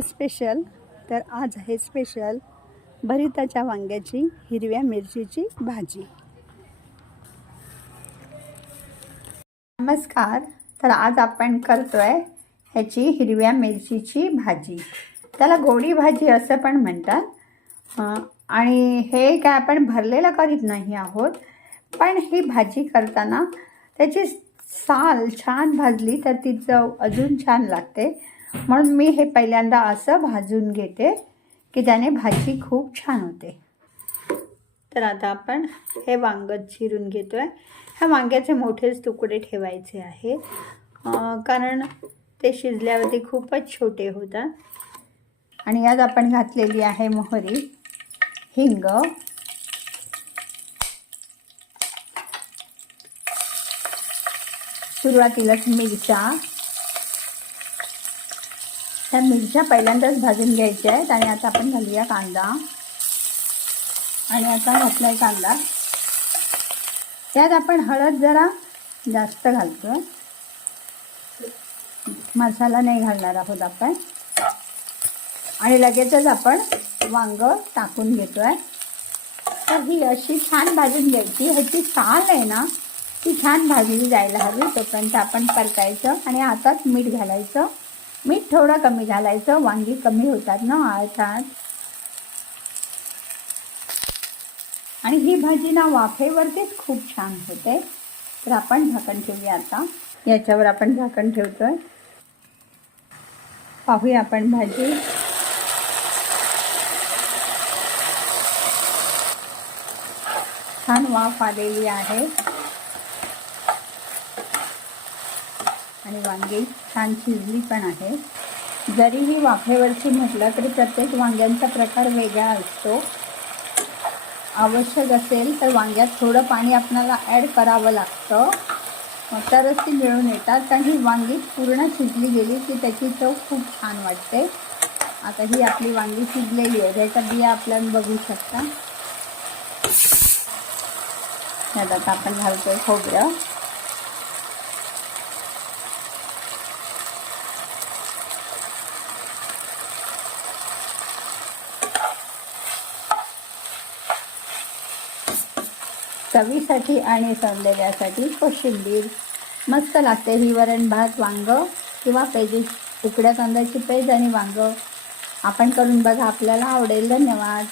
Special तर आज आहे स्पेशल भरिताच्या वांग्याची हिरव्या मिरचीची भाजी। नमस्कार। तर आज आपण करतोय ह्याची हिरव्या मिरचीची भाजी। त्याला गोडी भाजी असं पण म्हणतात। आणि हे काय आपण भरलेलं करीत नाही आहोत, पण ही भाजी करताना त्याची साल छान भाजली तर ती चव अजून छान लागते। म्हणून मी हे पहिल्यांदा असं भाजून घेते की त्याने भाजी खूप छान होते। तर आता आपण हे वांग चिरून घेतोय। ह्या वांग्याचे मोठेच तुकडे ठेवायचे आहे, कारण ते शिजल्यावरती खूपच छोटे होतात। आणि यात आपण घातलेली आहे मोहरी, हिंग, सुरुवातीलाच मिरच्या। त्या मिरच्या पहिल्यांदाच भाजून घ्यायच्या आहेत। आणि आता आपण घालूया कांदा। आणि आता घातलाय कांदा। त्यात आपण हळद जरा जास्त घालतोय, मसाला नाही घालणार आहोत आपण। आणि लगेचच आपण वांग टाकून घेतोय। तर ही अशी छान भाजून घ्यायची। ह्याची साल आहे ना ती छान भाजली जायला हवी, तोपर्यंत आपण परतायचं। आणि आताच मीठ घालायचं। मीठ थोडं कमी घालायचं, वांगी कमी होतात ना आळतात। आणि ही भाजी ना वाफेवरतीच खूप छान होते। तर आपण झाकण ठेवूया। आता याच्यावर आपण झाकण ठेवतोय। पाहूया आपण भाजी। छान वाफ आलेली आहे आणि वांगी छान शिजली पण आहे। जरीही वाफेवरची म्हटलं तरी प्रत्येक वांग्यांचा प्रकार वेगळा असतो। आवश्यक असेल तर वांग्यात थोडं पाणी आपल्याला ॲड करावं लागतं, तरच ती मिळून येतात। कारण ही वांगी पूर्ण शिजली गेली की त्याची चव खूप छान वाटते। आता ही आपली वांगी शिजलेली आहे, त्याचा बिया आपल्याला बघू शकता। यात आता आपण घालतोय खोबरं, चवीसाठी आणि सौंदर्यासाठी कोशिंबीर। मस्त लागते ही वरण भात, वांग किंवा पेजी, उकड्या कांद्याची पेज आणि वांग। आपण करून बघा, आपल्याला आवडेल। धन्यवाद।